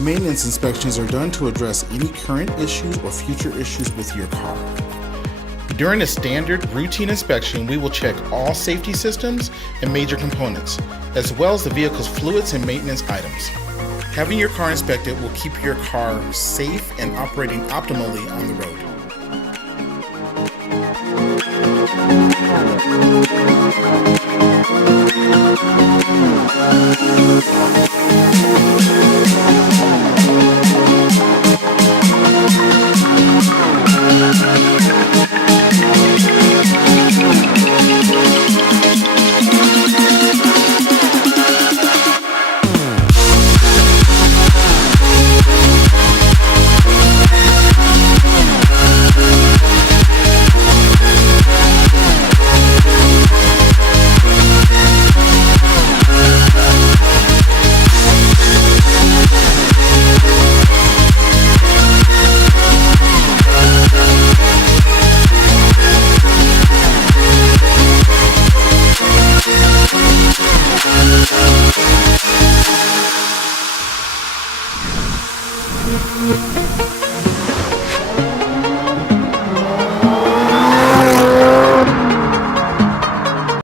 Maintenance inspections are done to address any current issues or future issues with your car. During a standard routine inspection, we will check all safety systems and major components, as well as the vehicle's fluids and maintenance items. Having your car inspected will keep your car safe and operating optimally on the road.